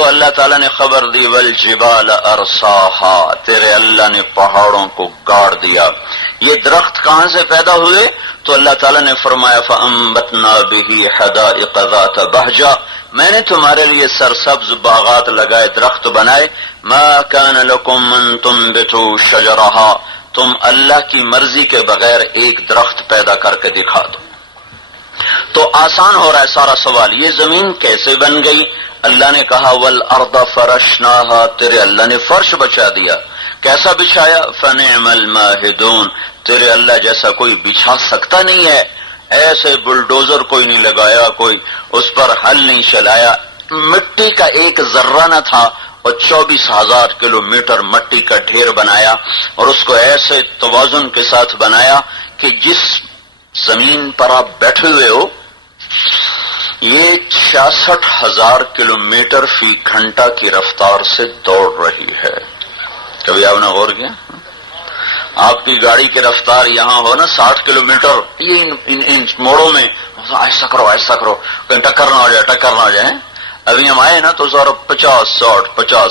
تو اللہ تعالیٰ نے خبر دی والجبال ارساہا، تیرے اللہ نے پہاڑوں کو گاڑ دیا۔ یہ درخت کہاں سے پیدا ہوئے؟ تو اللہ تعالیٰ نے فرمایا فَأَنبَتْنَا بِهِ حَدَائِقَ ذَاتَ بَهْجَةٍ، میں نے تمہارے لیے سرسبز باغات لگائے، درخت بنائے۔ مَا كَانَ لَكُمْ أَن تُنبِتُوا شَجَرَهَا، تم اللہ کی مرضی کے بغیر ایک درخت پیدا کر کے دکھا دو۔ تو آسان ہو رہا ہے سارا سوال، یہ زمین کیسے بن گئی؟ اللہ نے کہا وَالْأَرْضَ فَرَشْنَاهَا، تیرے اللہ نے فرش بچا دیا۔ کیسا بچھایا؟ فَنِعْمَ الْمَاهِدُونَ، تیرے اللہ جیسا کوئی بچھا سکتا نہیں ہے، ایسے بلڈوزر کوئی نہیں لگایا، کوئی اس پر ہل نہیں چلایا، مٹی کا ایک ذرہ نہ تھا اور 24,000 کلومیٹر مٹی کا ڈھیر بنایا، اور اس کو ایسے توازن کے ساتھ بنایا کہ جس زمین پر آپ بیٹھے ہوئے ہو یہ 66,000 کلومیٹر فی گھنٹہ کی رفتار سے دوڑ رہی ہے۔ کبھی آپ نے غور کیا؟ آپ کی گاڑی کی رفتار یہاں ہو نا 60 کلومیٹر، یہ ان موڑوں میں ایسا کرو ایسا کرو کہیں ٹکر نہ ہو جائے، ٹکر نہ ہو جائے۔ ابھی ہم آئے نا تو 50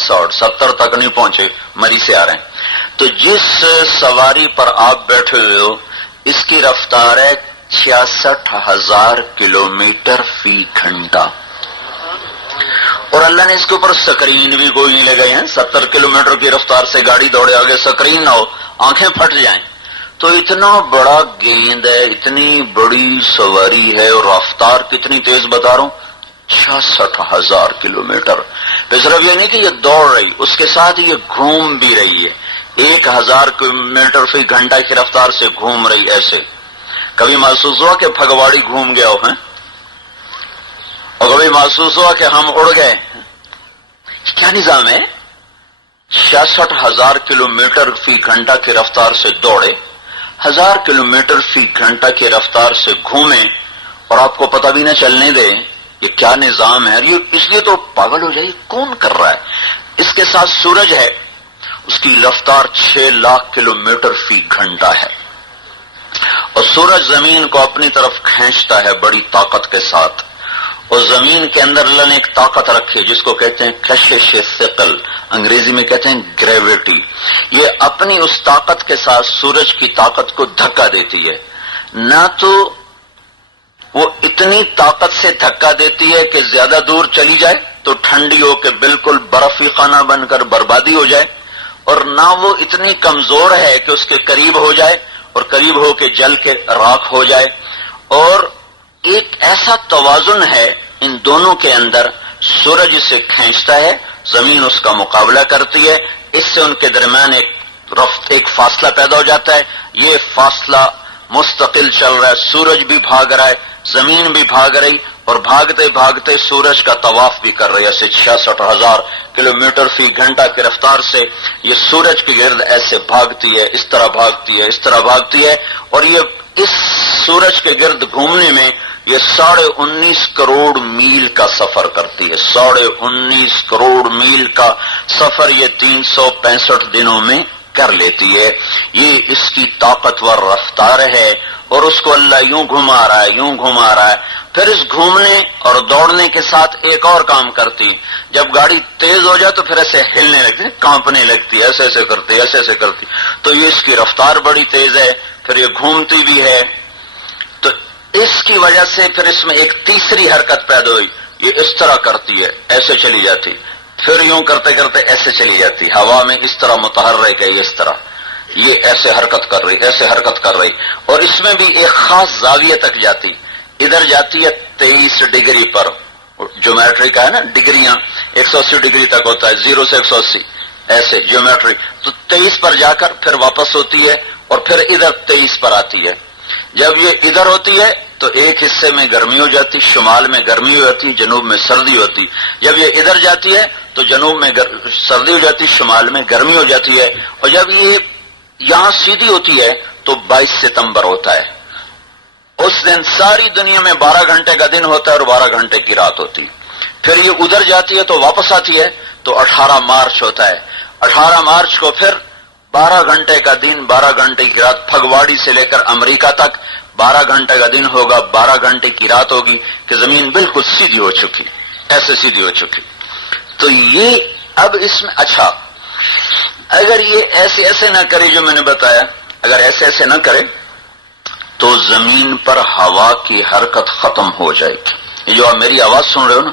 60 70 تک نہیں پہنچے، مری سے آ رہے ہیں۔ تو جس سواری پر آپ بیٹھے ہوئے ہو اس کی رفتار ہے 66,000 کلومیٹر فی گھنٹہ، اور اللہ نے اس کے اوپر سکرین بھی کوئی نہیں لگائی ہیں۔ 70 کلومیٹر کی رفتار سے گاڑی دوڑے، آگے سکرین نہ ہو، آنکھیں پھٹ جائیں۔ تو اتنا بڑا گیند ہے، اتنی بڑی سواری ہے، اور رفتار کتنی تیز بتا رہا ہوں، 66,000 کلومیٹر۔ پھر صرف یہ نہیں کہ یہ دوڑ رہی، اس کے ساتھ یہ گھوم بھی رہی ہے، 1,000 کلومیٹر فی گھنٹہ کی رفتار سے گھوم رہی ایسے۔ کبھی محسوس ہوا کہ پھگواڑی گھوم گیا ہو ہیں، اور کبھی محسوس ہوا کہ ہم اڑ گئے؟ کیا نظام ہے؟ 66,000 کلومیٹر فی گھنٹہ کی رفتار سے دوڑے، 1000 کلومیٹر فی گھنٹہ کی رفتار سے گھومے، اور آپ کو پتہ بھی نہ چلنے دے یہ کیا نظام ہے۔ یہ اس لیے تو پاگل ہو جائے، کون کر رہا ہے؟ اس کے ساتھ سورج ہے، اس کی رفتار 6 لاکھ کلومیٹر فی گھنٹہ ہے، اور سورج زمین کو اپنی طرف کھینچتا ہے بڑی طاقت کے ساتھ، اور زمین کے اندر اللہ نے ایک طاقت رکھی ہے جس کو کہتے ہیں کشش ثقل، انگریزی میں کہتے ہیں گریویٹی۔ یہ اپنی اس طاقت کے ساتھ سورج کی طاقت کو دھکا دیتی ہے، نہ تو وہ اتنی طاقت سے دھکا دیتی ہے کہ زیادہ دور چلی جائے تو ٹھنڈی ہو کے بالکل برفی خانہ بن کر بربادی ہو جائے، اور نہ وہ اتنی کمزور ہے کہ اس کے قریب ہو جائے اور قریب ہو کے جل کے راکھ ہو جائے، اور ایک ایسا توازن ہے ان دونوں کے اندر، سورج اسے کھینچتا ہے، زمین اس کا مقابلہ کرتی ہے، اس سے ان کے درمیان ایک فاصلہ پیدا ہو جاتا ہے، یہ فاصلہ مستقل چل رہا ہے، سورج بھی بھاگ رہا ہے، زمین بھی بھاگ رہی، اور بھاگتے بھاگتے سورج کا طواف بھی کر رہی ہے، ایسے 66,000 کلومیٹر فی گھنٹہ کی رفتار سے یہ سورج کے گرد ایسے بھاگتی ہے، اس طرح بھاگتی ہے، اس طرح بھاگتی ہے، اور یہ اس سورج کے گرد گھومنے میں یہ 19.5 کروڑ میل کا سفر کرتی ہے، 19.5 کروڑ میل کا سفر یہ 365 دنوں میں کر لیتی ہے۔ یہ اس کی طاقتور رفتار ہے، اور اس کو اللہ یوں گھما رہا ہے، یوں گھما رہا ہے۔ پھر اس گھومنے اور دوڑنے کے ساتھ ایک اور کام کرتی، جب گاڑی تیز ہو جائے تو پھر ایسے ہلنے لگتی، کانپنے لگتی، ایسے ایسے کرتی، ایسے ایسے کرتی، تو یہ اس کی رفتار بڑی تیز ہے، پھر یہ گھومتی بھی ہے، تو اس کی وجہ سے پھر اس میں ایک تیسری حرکت پیدا ہوئی، یہ اس طرح کرتی ہے، ایسے چلی جاتی، پھر یوں کرتے کرتے ایسے چلی جاتی، ہوا میں اس طرح متحرک ہے، اس طرح یہ ایسے حرکت کر رہی، ایسے حرکت کر رہی، اور اس میں بھی ایک خاص زاویہ تک جاتی، ادھر جاتی ہے 23 ڈگری پر، جیومیٹری کا ہے نا، ڈگریاں 180 ڈگری تک ہوتا ہے، 0 سے 180 ایسے جیومیٹری، تو 23 پر جا کر پھر واپس ہوتی ہے، اور پھر ادھر 23 پر آتی ہے۔ جب یہ ادھر ہوتی ہے تو ایک حصے میں گرمی ہو جاتی، شمال میں گرمی ہو جاتی، جنوب میں سردی ہوتی، جب یہ ادھر جاتی ہے تو جنوب میں سردی ہو جاتی، شمال میں گرمی ہو جاتی ہے، اور جب یہ یہاں سیدھی ہوتی ہے تو 22 ستمبر ہوتا ہے، اس دن ساری دنیا میں 12 گھنٹے کا دن ہوتا ہے اور 12 گھنٹے کی رات ہوتی، پھر یہ ادھر جاتی ہے تو واپس آتی ہے تو 18 مارچ ہوتا ہے، 18 مارچ کو پھر 12 گھنٹے کا دن 12 گھنٹے کی رات، پھگواڑی سے لے کر امریکہ تک 12 گھنٹے کا دن ہوگا، 12 گھنٹے کی رات ہوگی کہ زمین بالکل سیدھی ہو چکی، ایسے سیدھی ہو چکی۔ تو یہ اب اس میں اچھا اگر یہ ایسے ایسے نہ کرے جو میں نے بتایا، اگر ایسے ایسے نہ کرے تو زمین پر ہوا کی حرکت ختم ہو جائے گی. یہ جو آپ میری آواز سن رہے ہو نا،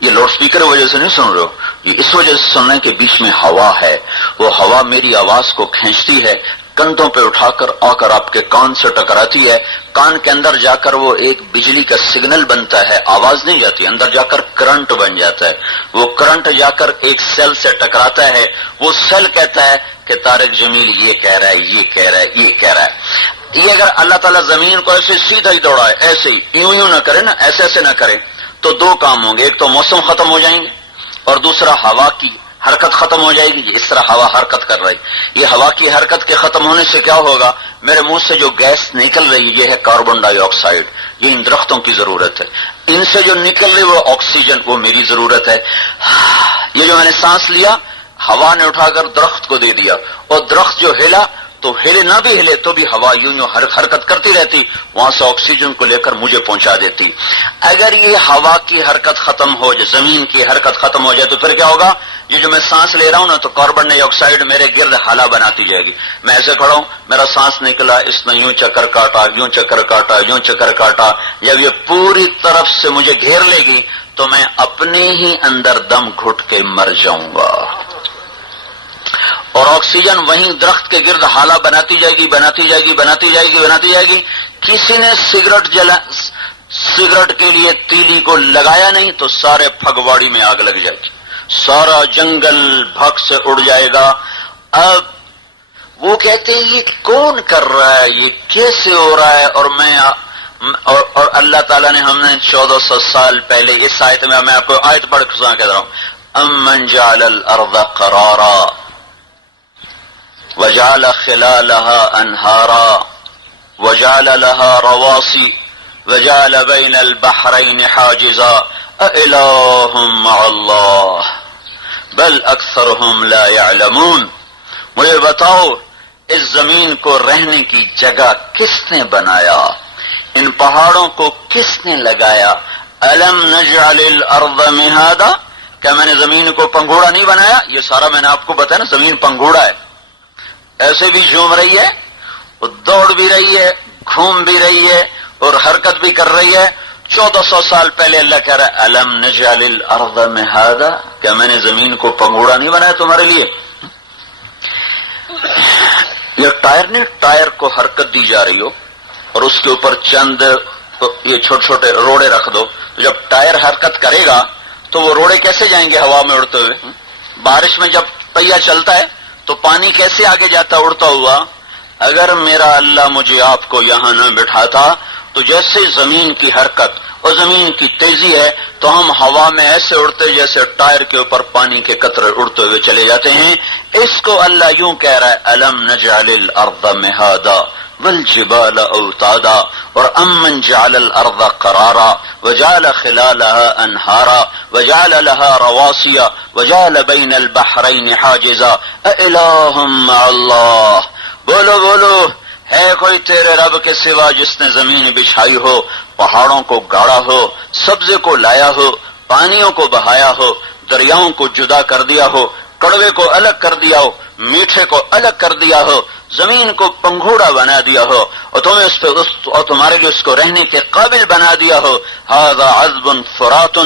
یہ لاؤڈ اسپیکر کی وجہ سے نہیں سن رہے ہو، یہ اس وجہ سے سن رہے ہیں کہ بیچ میں ہوا ہے، وہ ہوا میری آواز کو کھینچتی ہے، کندھوں پہ اٹھا کر آ کر آپ کے کان سے ٹکراتی ہے، کان کے اندر جا کر وہ ایک بجلی کا سگنل بنتا ہے، آواز نہیں جاتی، اندر جا کر کرنٹ بن جاتا ہے، وہ کرنٹ جا کر ایک سیل سے ٹکراتا ہے، وہ سیل کہتا ہے کہ طارق جمیل یہ کہہ رہا ہے، یہ کہہ رہا ہے، یہ کہہ رہا ہے. یہ اگر اللہ تعالیٰ زمین کو ایسے سیدھا ہی دوڑائے، ایسے ہی یوں نہ کرے نا، ایسے ایسے نہ کرے، تو دو کام ہوں گے، ایک تو موسم ختم ہو جائیں گے اور دوسرا ہوا کی حرکت ختم ہو جائے گی. اس طرح ہوا حرکت کر رہی، یہ ہوا کی حرکت کے ختم ہونے سے کیا ہوگا، میرے منہ سے جو گیس نکل رہی ہے یہ ہے کاربن ڈائی آکسائڈ، یہ ان درختوں کی ضرورت ہے، ان سے جو نکل رہی وہ آکسیجن، وہ میری ضرورت ہے. یہ جو میں نے سانس لیا ہوا نے اٹھا کر درخت کو دے دیا، اور درخت جو ہلا تو ہلے نہ بھی ہلے تو بھی ہوا یوں حرکت کرتی رہتی، وہاں سے آکسیجن کو لے کر مجھے پہنچا دیتی. اگر یہ ہوا کی حرکت ختم ہو جائے، زمین کی حرکت ختم ہو جائے تو پھر کیا ہوگا، یہ جو میں سانس لے رہا ہوں نا تو کاربن ڈائی آکسائڈ میرے گرد حالہ بناتی جائے گی. میں ایسے کھڑا ہوں، میرا سانس نکلا، اس نے یوں چکر کاٹا، یوں چکر کاٹا، یوں چکر کاٹا، جب یہ پوری طرف سے مجھے گھیر لے گی تو میں اپنے ہی اندر دم گھٹ کے مر جاؤں گا. اور آکسیجن وہیں درخت کے گرد حالہ بناتی جائے گی، بناتی جائے گی، بناتی جائے گی، بناتی جائے گی. کسی نے سگریٹ کے لیے تیلی کو لگایا نہیں تو سارے پھگواڑی میں آگ لگ جائے گی، سارا جنگل بھگ سے اڑ جائے گا. اب وہ کہتے ہیں یہ کون کر رہا ہے، یہ کیسے ہو رہا ہے، اور اللہ تعالیٰ نے ہم نے 1400 سال پہلے اس آیت میں آپ کو آیت پڑھ کے سنا کہہ رہا ہوں، امن جعل الارض قرارا وجعل خلالها انہارا وجعل لها رواسي وجعل بين البحرين حاجزا أإله مع الله بل اکثرهم لا يعلمون. مجھے بتاؤ اس زمین کو رہنے کی جگہ کس نے بنایا، ان پہاڑوں کو کس نے لگایا. الم نجعل الارض مہادا، کیا میں نے زمین کو پنگھوڑا نہیں بنایا؟ یہ سارا میں نے آپ کو بتایا نا، زمین پنگھوڑا ہے، ایسے بھی جھوم رہی ہے، وہ دوڑ بھی رہی ہے، گھوم بھی رہی ہے اور حرکت بھی کر رہی ہے. 1400 سال پہلے اللہ کہہ رہا ہے الم نجعل الارض مہادا، کیا میں نے زمین کو پنگھوڑا نہیں بنایا تمہارے لیے. یہ ٹائر نے، ٹائر کو حرکت دی جا رہی ہو اور اس کے اوپر چند یہ چھوٹے چھوٹے روڑے رکھ دو، تو جب ٹائر حرکت کرے گا تو وہ روڑے کیسے جائیں گے ہوا میں اڑتے ہوئے. بارش میں جب پہیہ چلتا ہے تو پانی کیسے آگے جاتا اڑتا ہوا. اگر میرا اللہ مجھے آپ کو یہاں نہ بٹھاتا تو جیسے زمین کی حرکت اور زمین کی تیزی ہے تو ہم ہوا میں ایسے اڑتے جیسے ٹائر کے اوپر پانی کے قطرے اڑتے ہوئے چلے جاتے ہیں. اس کو اللہ یوں کہہ رہا ہے الم نجعل الارض مہادا والجبال اوتادا اور امن جعل الارض قرارا وجعل خلالها انہارا وجعل لها رواسي وجعل بين البحرين حاجزا أإله مع الله. بولو بولو، ہے کوئی تیرے رب کے سوا جس نے زمین بچھائی ہو، پہاڑوں کو گاڑا ہو، سبزے کو لایا ہو، پانیوں کو بہایا ہو، دریاؤں کو جدا کر دیا ہو، کڑوے کو الگ کر دیا ہو، میٹھے کو الگ کر دیا ہو، زمین کو پنگھوڑا بنا دیا ہو اور تمہیں اس پہ اور تمہارے لیے اس کو رہنے کے قابل بنا دیا ہو. ھذا عذب فرات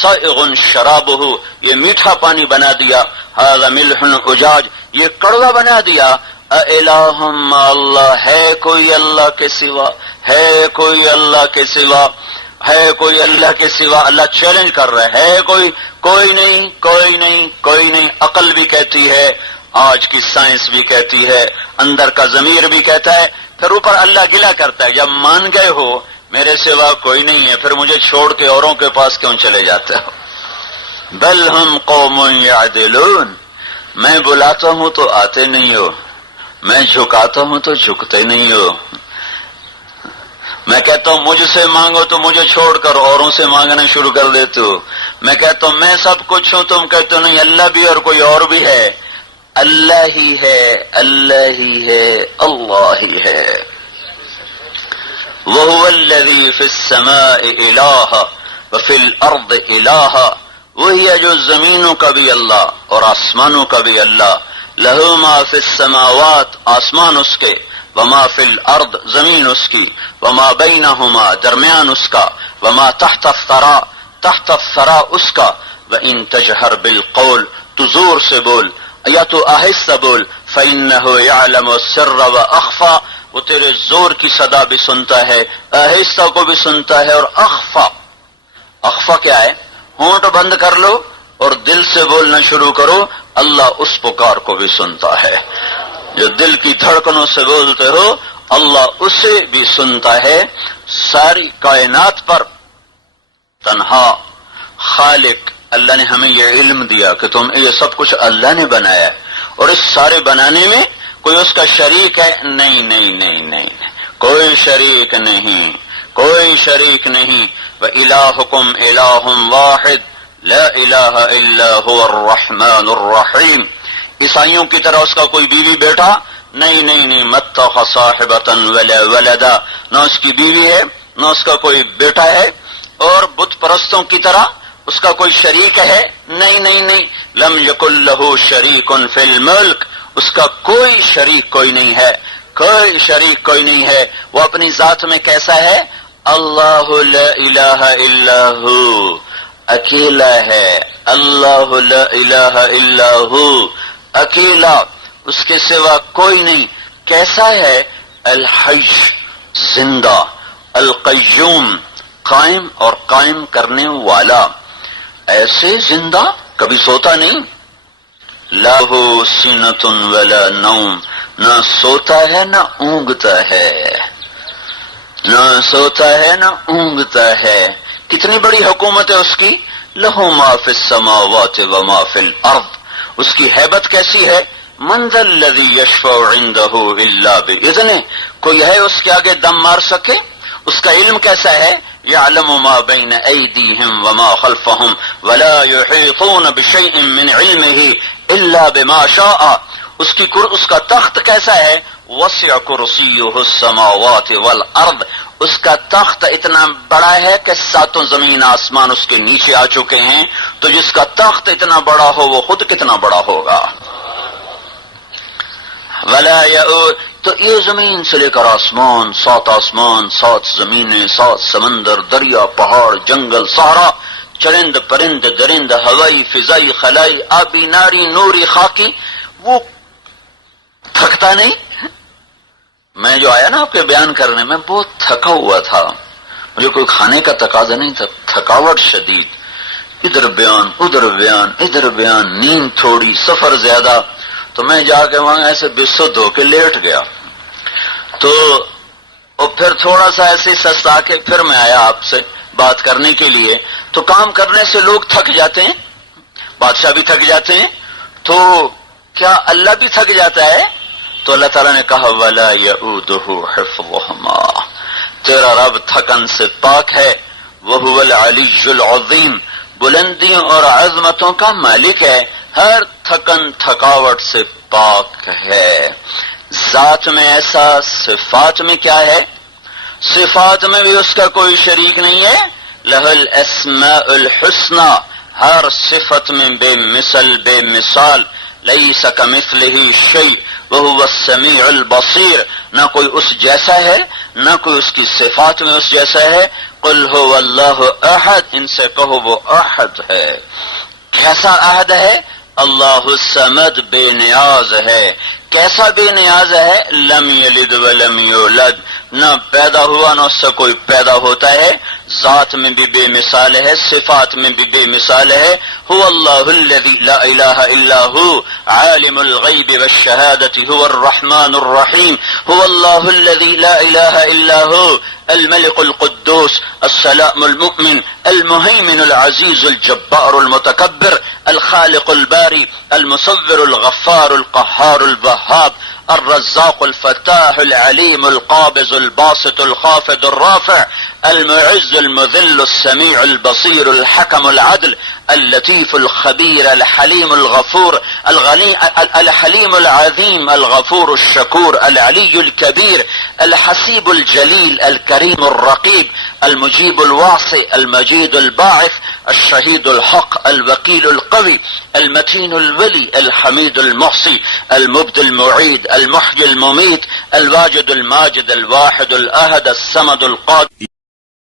سائغ شرابہ، یہ میٹھا پانی بنا دیا. ھذا ملح اجاج، یہ کڑوا بنا دیا. اِلٰہٌ مع اللہ، ہے کوئی اللہ کے سوا، ہے کوئی اللہ کے سوا، ہے کوئی اللہ کے سوا. اللہ چیلنج کر رہا ہے کوئی نہیں، کوئی نہیں، کوئی نہیں. عقل بھی کہتی ہے، آج کی سائنس بھی کہتی ہے، اندر کا ضمیر بھی کہتا ہے. پھر اوپر اللہ گلہ کرتا ہے جب مان گئے ہو میرے سوا کوئی نہیں ہے پھر مجھے چھوڑ کے اوروں کے پاس کیوں چلے جاتے ہو. بل ہم قوم یعدلون، میں بلاتا ہوں تو آتے نہیں ہو، میں جھکاتا ہوں تو جھکتے نہیں ہو. میں کہتا ہوں مجھ سے مانگو تو مجھے چھوڑ کر اوروں سے مانگنا شروع کر دیتے ہو. میں کہتا ہوں میں سب کچھ ہوں، تم کہتے ہو نہیں اللہ بھی اور کوئی اور بھی ہے. اللہ ہی ہے، اللہ ہی ہے، اللہ ہی ہے. وَهُوَ الَّذِي فِي السَّمَاءِ إِلَٰهٌ وَفِي الْأَرْضِ إِلَٰهٌ وہی ہے جو زمینوں کا بھی اللہ اور آسمانوں کا بھی اللہ، لہو ما فی السماوات آسمان اس کے، وما فی الارض زمین اس کی، وما بینہما درمیان اس کا، وما تحت الثری تحت الثری اس کا، وان تجہر بالقول تو زور سے بول یا تو آہستہ بول، فإنہ یعلم السر واخفی وہ تیرے زور کی صدا بھی سنتا ہے، آہستہ کو بھی سنتا ہے، اور اخفا، اخفا کیا ہے؟ ہونٹ بند کر لو اور دل سے بولنا شروع کرو، اللہ اس پکار کو بھی سنتا ہے۔ جو دل کی دھڑکنوں سے بولتے ہو اللہ اسے بھی سنتا ہے۔ ساری کائنات پر تنہا خالق اللہ نے ہمیں یہ علم دیا کہ تم یہ سب کچھ اللہ نے بنایا ہے، اور اس سارے بنانے میں کوئی اس کا شریک ہے؟ نہیں نہیں نہیں نہیں، کوئی شریک نہیں، کوئی شریک نہیں۔ وَإِلَٰهُكُمْ إِلَٰهٌ وَاحِدٌ لَا إِلَٰهَ إِلَّا هُوَ الرَّحْمَٰنُ الرَّحِيمُ۔ عیسائیوں کی طرح اس کا کوئی بیوی بیٹا نہیں نہیں نہیں، مَتَّخَذَ صَاحِبَةً وَلَا وَلَدًا، نہ اس کی بیوی ہے نہ اس کا کوئی بیٹا ہے، اور بت پرستوں کی طرح اس کا کوئی شریک ہے؟ نہیں نہیں نہیں، لم یکن لہ شریک فی الملک، اس کا کوئی شریک کوئی نہیں ہے، کوئی شریک کوئی نہیں ہے۔ وہ اپنی ذات میں کیسا ہے؟ اللہ لا الہ الا ہو، اکیلا ہے، اللہ لا الہ الا ہو، اکیلا، اس کے سوا کوئی نہیں۔ کیسا ہے؟ الحی زندہ، القیوم قائم اور قائم کرنے والا، ایسے زندہ کبھی سوتا نہیں، لاہ سینۃ ولا نوم، نہ سوتا ہے نہ اونگتا ہے، نہ سوتا ہے نہ اونگتا ہے۔ کتنی بڑی حکومت ہے اس کی، لہ ما فی السماوات وما فی الارض، اس کی ہیبت کیسی ہے، من ذا الذی یشفع عندہ الا باذنہ، کوئی ہے اس کے آگے دم مار سکے؟ اس کا علم کیسا ہے، یعلم ما بین ایدیہم وما خلفہم ولا یحیطون بشیء من علمہ الا بما شاء، اس کا تخت کیسا ہے، وسع کرسیہ السماوات والارض، اس کا تخت اتنا بڑا ہے کہ ساتوں زمین آسمان اس کے نیچے آ چکے ہیں، تو جس کا تخت اتنا بڑا ہو وہ خود کتنا بڑا ہوگا۔ ولا یؤود، تو یہ زمین سے لے کر آسمان، سات زمینیں، سات سمندر، دریا، پہاڑ، جنگل، صحرا، چرند پرند درند، ہوائی فضائی خلائی، آبی ناری نوری خاکی، وہ تھکتا نہیں؟ میں جو آیا نا آپ کے بیان کرنے میں بہت تھکا ہوا تھا، مجھے کوئی کھانے کا تقاضا نہیں تھا، تھکاوٹ شدید، ادھر بیان ادھر بیان ادھر بیان، نیند تھوڑی، سفر زیادہ، تو میں جا کے وہاں ایسے بسود ہو کے لیٹ گیا، تو اور پھر تھوڑا سا ایسے سستا کے پھر میں آیا آپ سے بات کرنے کے لیے۔ تو کام کرنے سے لوگ تھک جاتے ہیں، بادشاہ بھی تھک جاتے ہیں، تو کیا اللہ بھی تھک جاتا ہے؟ تو اللہ تعالیٰ نے کہا وَلَا يَئُودُهُ حِفْظُهُمَا، تیرا رب تھکن سے پاک ہے، وَهُوَ الْعَلِيُّ الْعَظِيمُ، بلندیوں اور عظمتوں کا مالک ہے، ہر تھکن تھکاوٹ سے پاک ہے۔ ذات میں ایسا، صفات میں کیا ہے؟ صفات میں بھی اس کا کوئی شریک نہیں ہے، لہ الاسماء الحسنى، ہر صفت میں بے مثل بے مثال، لیس کمثلہ شیء وہو السمیع البصیر، نہ کوئی اس جیسا ہے نہ کوئی اس کی صفات میں اس جیسا ہے۔ قل هو اللہ احد، ان سے کہو وہ احد ہے۔ کیسا احد ہے؟ اللہ الصمد، بے نیاز ہے۔ کیسا بے نیاز ہے؟ لم یلد ولم یولد، نہ پیدا ہوا نہ اس سے کوئی پیدا ہوتا ہے، ذات میں بھی بے مثال ہے، صفات میں بھی بے مثال ہے۔ هو اللہ الذی لا الہ الا هو عالم الغیب والشہادۃ هو الرحمن الرحیم، هو اللہ الذی لا الہ الا هو الملك القدوس السلام المؤمن المهيمن العزيز الجبار المتكبر الخالق الباري المصور الغفار القهار الوهاب الرزاق الفتاح العليم القابض الباسط الخافض الرافع المعز المذل السميع البصير الحكم العدل اللطيف الخبير الحليم الغفور الحليم العظيم الغفور الشكور العلي الكبير الحسيب الجليل الكريم الكريم الرقيب المجيب الواسع المجيد الباعث الشهيد الحق الوكيل القوي المتين الولي الحميد المحصي المبدي المعيد المحيي المميت الواجد الماجد الواحد الأحد الصمد القادر